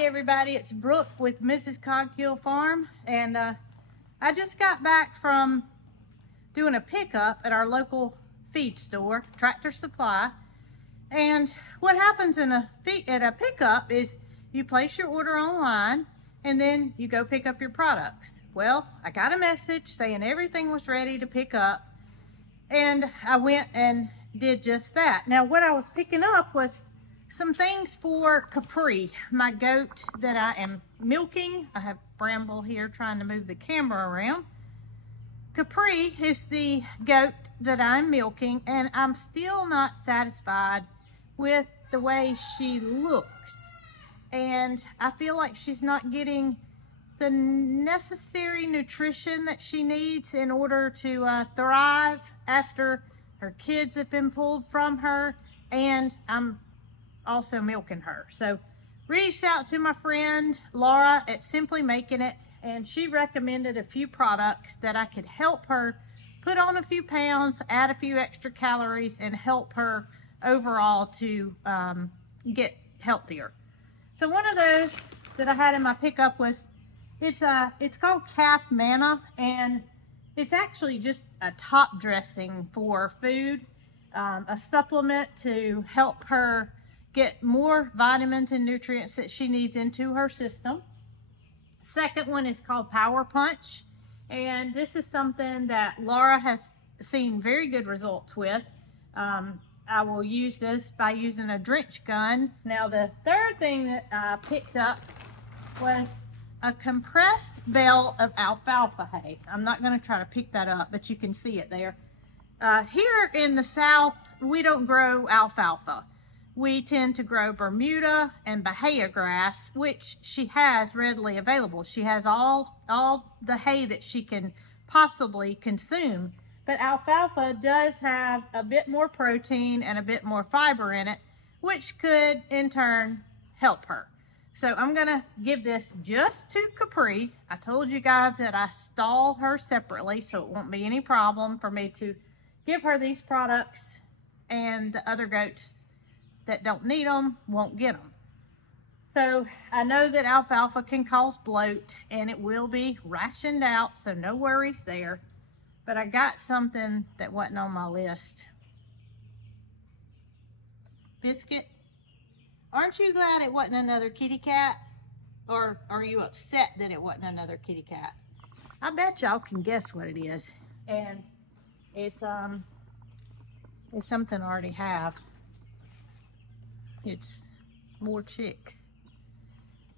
Hey everybody, it's Brooke with Mrs. Coghill Farm, and I just got back from doing a pickup at our local feed store, Tractor Supply. And what happens at a pickup is you place your order online and then you go pick up your products. Well, I got a message saying everything was ready to pick up, and I went and did just that. Now what I was picking up was some things for Capri, my goat that I am milking. I have Bramble here trying to move the camera around. Capri is the goat that I'm milking, and I'm still not satisfied with the way she looks. And I feel like she's not getting the necessary nutrition that she needs in order to thrive after her kids have been pulled from her, and I'm also milking her. So reached out to my friend Laura at Simply Making It, and she recommended a few products that I could help her put on a few pounds, add a few extra calories, and help her overall to get healthier. So one of those that I had in my pickup was, it's called Calf Manna, and it's actually just a top dressing for food, a supplement to help her get more vitamins and nutrients that she needs into her system. Second one is called Power Punch, and this is something that Laura has seen very good results with. I will use this by using a drench gun. Now the third thing that I picked up was a compressed bale of alfalfa hay. I'm not going to try to pick that up, but you can see it there. Here in the South, we don't grow alfalfa. We tend to grow Bermuda and Bahia grass, which she has readily available. She has all the hay that she can possibly consume. But alfalfa does have a bit more protein and a bit more fiber in it, which could in turn help her. So I'm gonna give this just to Capri. I told you guys that I stall her separately, so it won't be any problem for me to give her these products, and the other goats that don't need them won't get them. So I know that alfalfa can cause bloat, and it will be rationed out, so no worries there. But I got something that wasn't on my list. Biscuit, aren't you glad it wasn't another kitty cat? Or are you upset that it wasn't another kitty cat? I bet y'all can guess what it is. And it's something I already have. It's more chicks.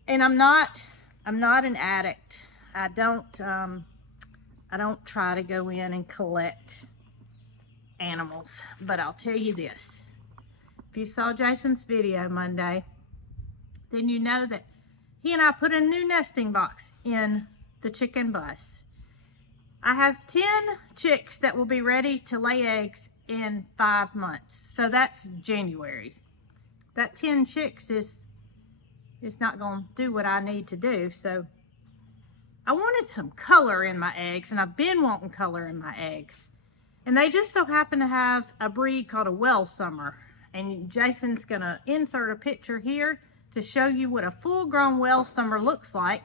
And I'm not an addict. I don't try to go in and collect animals, but I'll tell you this. If you saw Jason's video Monday, then you know that he and I put a new nesting box in the chicken bus. I have 10 chicks that will be ready to lay eggs in 5 months. So that's January. That 10 chicks is not going to do what I need to do. So I wanted some color in my eggs, and I've been wanting color in my eggs. And they just so happen to have a breed called a Welsummer. And Jason's going to insert a picture here to show you what a full-grown Welsummer looks like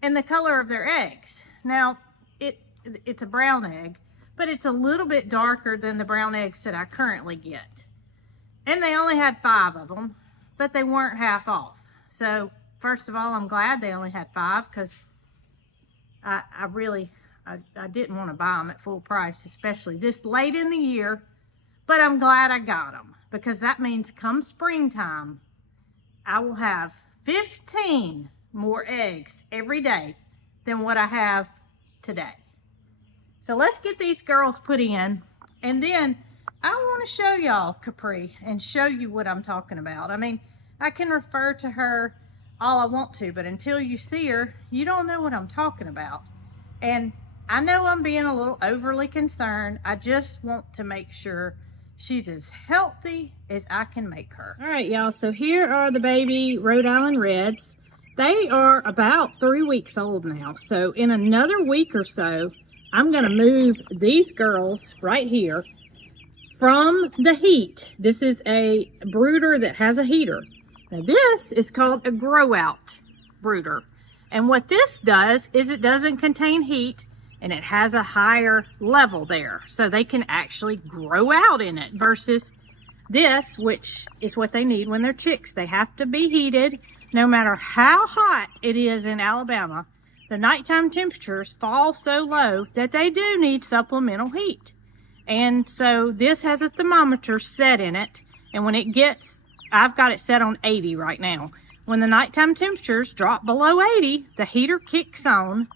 and the color of their eggs. Now, it's a brown egg, but it's a little bit darker than the brown eggs that I currently get. And they only had 5 of them, but they weren't half off. So, first of all, I'm glad they only had 5, because I didn't want to buy them at full price, especially this late in the year. But I'm glad I got them, because that means come springtime, I will have 15 more eggs every day than what I have today. So let's get these girls put in, and then I want to show y'all Capri and show you what I'm talking about. I mean, I can refer to her all I want to, but until you see her, you don't know what I'm talking about. And I know I'm being a little overly concerned. I just want to make sure she's as healthy as I can make her. All right, y'all, so here are the baby Rhode Island Reds. They are about 3 weeks old now. So in another week or so, I'm gonna move these girls right here from the heat. This is a brooder that has a heater. Now this is called a grow out brooder. And what this does is it doesn't contain heat and it has a higher level there. So they can actually grow out in it versus this, which is what they need when they're chicks. They have to be heated no matter how hot it is in Alabama. The nighttime temperatures fall so low that they do need supplemental heat. And so this has a thermometer set in it. And when it gets, I've got it set on 80 right now. When the nighttime temperatures drop below 80, the heater kicks on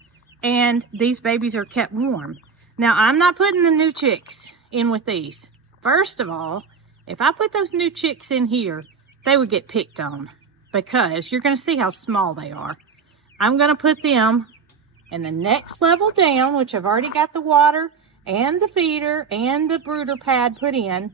and these babies are kept warm. Now, I'm not putting the new chicks in with these. First of all, if I put those new chicks in here, they would get picked on because you're going to see how small they are. I'm going to put them in the next level down, which I've already got the water and the feeder and the brooder pad put in.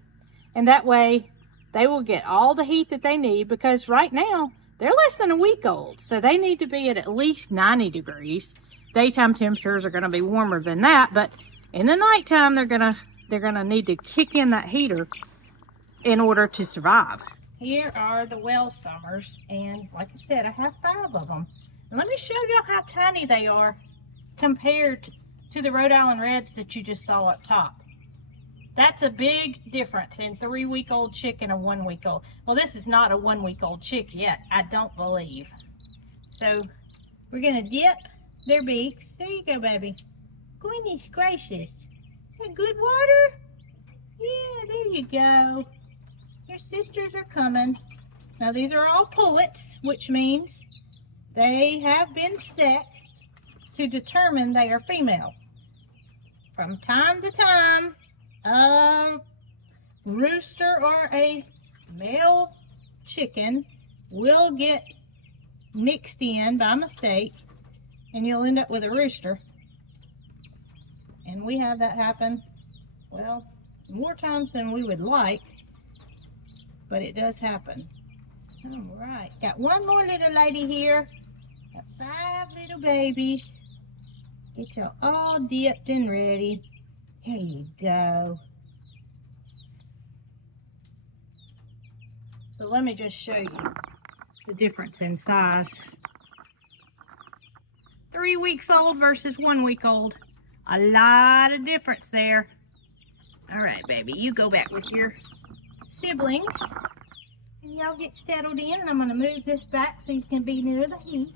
And that way they will get all the heat that they need, because right now they're less than a week old. So they need to be at least 90 degrees. Daytime temperatures are going to be warmer than that, but in the nighttime they're going to need to kick in that heater in order to survive. Here are the well summers, and like I said, I have 5 of them. And let me show you how tiny they are compared to the Rhode Island Reds that you just saw up top. That's a big difference in 3-week-old chick and a 1-week-old. Well, this is not a 1-week-old chick yet, I don't believe. So we're gonna dip their beaks. There you go, baby. Goodness gracious. Is that good water? Yeah, there you go. Your sisters are coming. Now these are all pullets, which means they have been sexed to determine they are female. From time to time, a rooster or a male chicken will get mixed in by mistake and you'll end up with a rooster. And we have that happen, well, more times than we would like, but it does happen. All right, got one more little lady here. Got 5 little babies. Get y'all all dipped and ready. Here you go. So let me just show you the difference in size. 3 weeks old versus 1 week old. A lot of difference there. All right, baby, you go back with your siblings and y'all get settled in. And I'm going to move this back so you can be near the heat.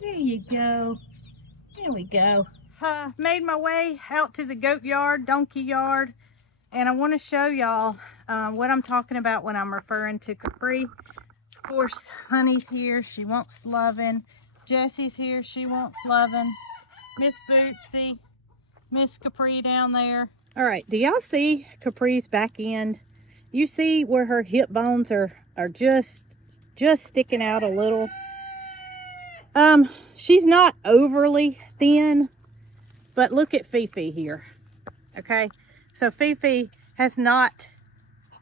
There you go. There we go. Made my way out to the goat yard, donkey yard, and I want to show y'all what I'm talking about when I'm referring to Capri. Of course, Honey's here. She wants loving. Jessie's here. She wants loving. Miss Bootsy. Miss Capri down there. All right, do y'all see Capri's back end? You see where her hip bones are just sticking out a little. She's not overly thin, but look at Fifi here. Okay, so Fifi has not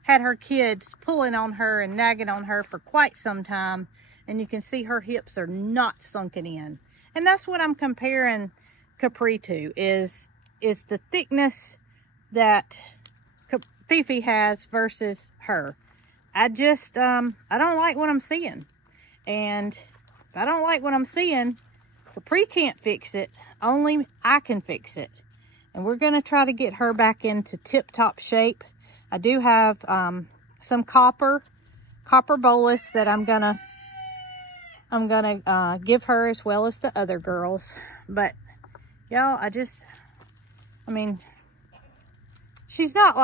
had her kids pulling on her and nagging on her for quite some time, and you can see her hips are not sunken in. And that's what I'm comparing Capri to, is the thickness that Fifi has versus her. I just, I don't like what I'm seeing. And if I don't like what I'm seeing, Capri can't fix it. Only I can fix it. And we're going to try to get her back into tip-top shape. I do have some copper bolus that I'm gonna give her as well as the other girls. But y'all, I mean, she's not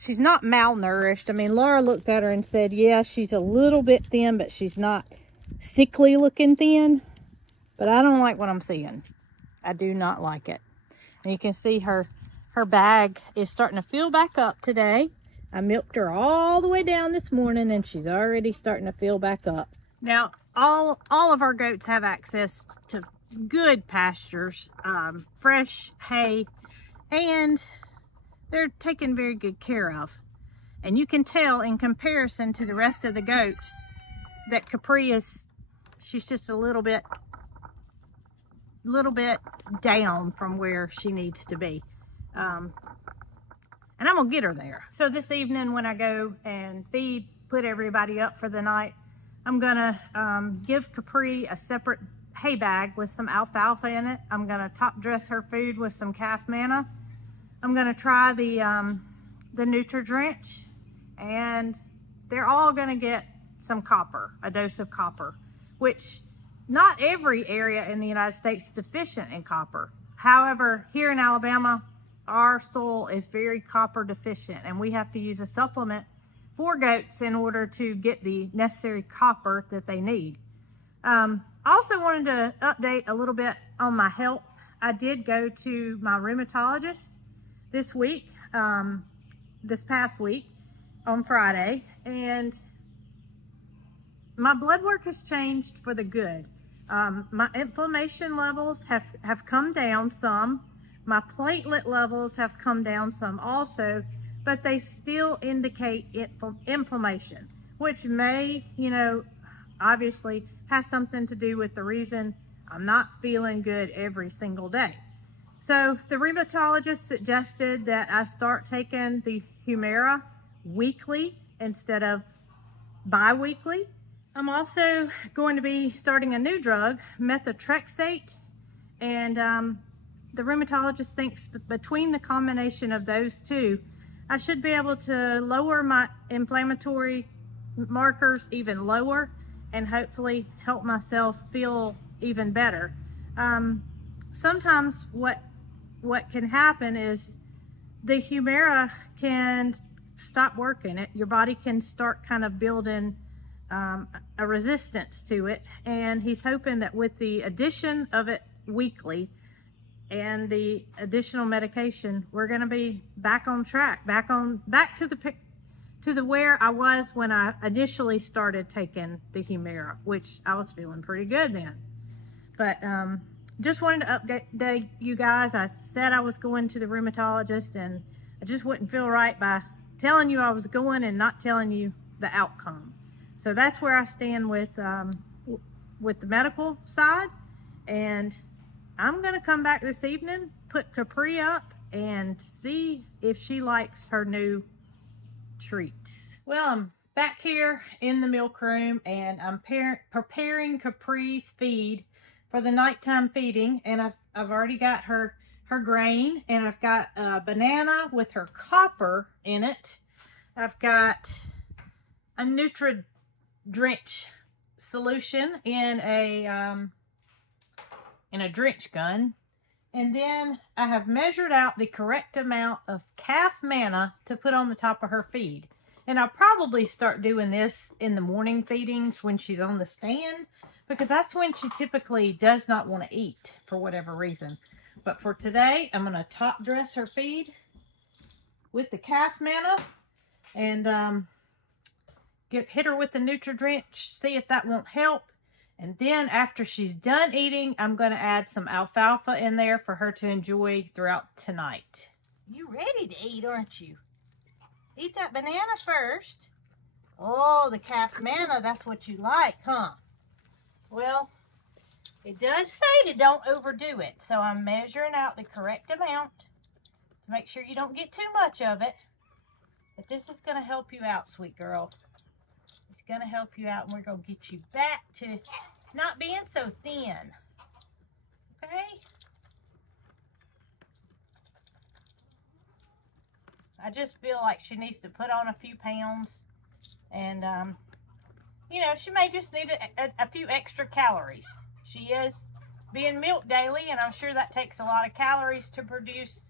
malnourished. I mean, Laura looked at her and said, yeah, she's a little bit thin, but she's not sickly looking thin. But I don't like what I'm seeing. I do not like it. And you can see her bag is starting to fill back up today. I milked her all the way down this morning and she's already starting to fill back up. Now, all of our goats have access to good pastures, fresh hay, and they're taken very good care of. And you can tell in comparison to the rest of the goats that Capri she's just a little bit down from where she needs to be. And and I'm gonna get her there. So this evening when I go and put everybody up for the night, I'm gonna give Capri a separate hay bag with some alfalfa in it. I'm gonna top dress her food with some calf manna. I'm gonna try the Nutri-Drench, and they're all gonna get some copper, a dose of copper, which not every area in the United States is deficient in copper. However, here in Alabama, our soil is very copper deficient, and we have to use a supplement for goats in order to get the necessary copper that they need. I also wanted to update a little bit on my health. I did go to my rheumatologist this week, this past week on Friday, and my blood work has changed for the good. My inflammation levels have come down some. My platelet levels have come down some also, but they still indicate inflammation, which may, obviously has something to do with the reason I'm not feeling good every single day. So the rheumatologist suggested that I start taking the Humira weekly instead of bi-weekly. I'm also going to be starting a new drug, methotrexate, and the rheumatologist thinks between the combination of those two, I should be able to lower my inflammatory markers even lower and hopefully help myself feel even better. Sometimes what can happen is the Humira can stop working. Your body can start kind of building a resistance to it, and he's hoping that with the addition of it weekly and the additional medication, we're going to be back on track, back to the where I was when I initially started taking the Humira, which I was feeling pretty good then. But just wanted to update you guys. I said I was going to the rheumatologist, and I just wouldn't feel right by telling you I was going and not telling you the outcome. So that's where I stand with the medical side, and I'm gonna come back this evening, put Capri up, and see if she likes her new treats. Well, I'm back here in the milk room, and I'm preparing Capri's feed for the nighttime feeding, and I've already got her grain, and I've got a banana with her copper in it. I've got a Nutri-Drench solution in a drench gun, and then I have measured out the correct amount of calf manna to put on the top of her feed. And I'll probably start doing this in the morning feedings when she's on the stand, because that's when she typically does not want to eat for whatever reason. But for today, I'm going to top dress her feed with the calf manna and hit her with the Nutri-Drench, see if that won't help. And then after she's done eating, I'm going to add some alfalfa in there for her to enjoy throughout tonight. You ready to eat, aren't you? Eat that banana first. Oh, the calf manna, that's what you like, huh? Well, it does say to don't overdo it, so I'm measuring out the correct amount to make sure you don't get too much of it. But this is going to help you out, sweet girl. It's going to help you out, and we're going to get you back to not being so thin. Okay? I just feel like she needs to put on a few pounds, and she may just need a few extra calories. She is being milked daily, and I'm sure that takes a lot of calories to produce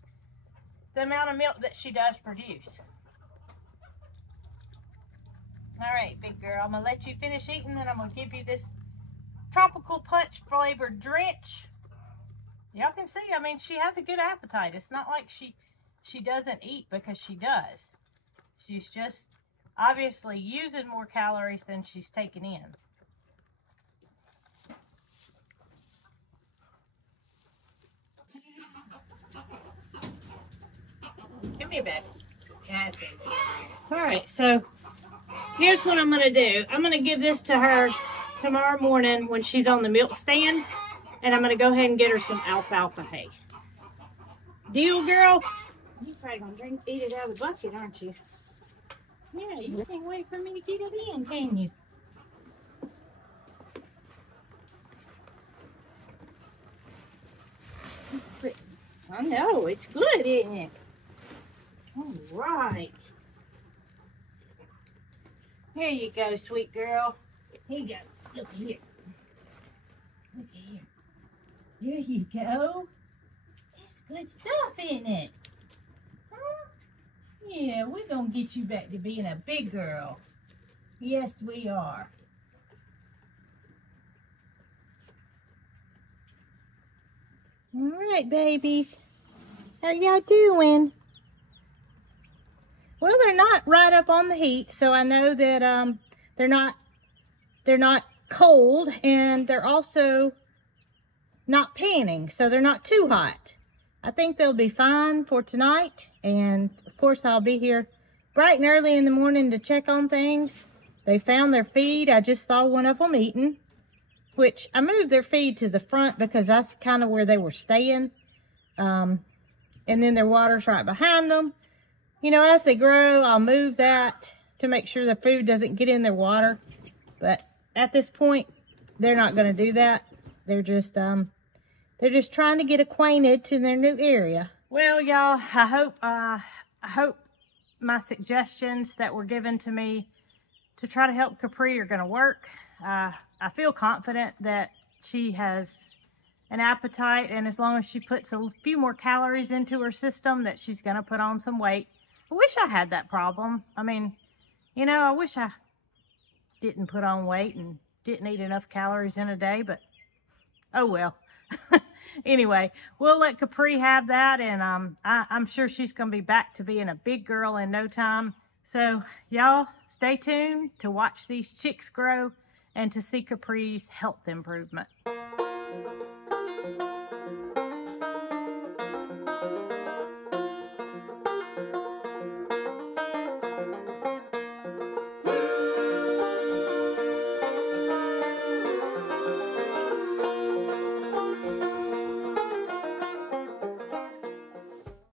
the amount of milk that she does produce. All right, big girl, I'm gonna let you finish eating, then I'm gonna give you this tropical punch flavored drench. Y'all can see, I mean, she has a good appetite. It's not like she doesn't eat, because she does. She's just obviously using more calories than she's taking in. Give me a bit. All right, so here's what I'm going to do. I'm going to give this to her tomorrow morning when she's on the milk stand, and I'm going to go ahead and get her some alfalfa hay. Deal, girl? You're probably gonna eat it out of the bucket, aren't you? Yeah, you can't wait for me to get it in, can you? I know, it's good, isn't it? All right. Here you go, sweet girl. Here you go. Look here. Look here. There you go. That's good stuff, isn't it? Huh? Yeah, we're going to get you back to being a big girl. Yes, we are. All right, babies. How y'all doing? Well, they're not right up on the heat, so I know that they're not cold, and they're also not panning, so they're not too hot. I think they'll be fine for tonight, and of course I'll be here bright and early in the morning to check on things. They found their feed. I just saw one of them eating, which I moved their feed to the front because that's kind of where they were staying. And then their water's right behind them. You know, as they grow, I'll move that to make sure the food doesn't get in their water. But at this point, they're not going to do that. They're just trying to get acquainted to their new area. Well, y'all, I hope my suggestions that were given to me to try to help Capri are going to work. I feel confident that she has an appetite, and as long as she puts a few more calories into her system, that she's going to put on some weight. I wish I had that problem. I mean, you know, I wish I didn't put on weight and didn't eat enough calories in a day, but oh well. Anyway, we'll let Capri have that, and I'm sure she's going to be back to being a big girl in no time. So y'all stay tuned to watch these chicks grow and to see Capri's health improvement.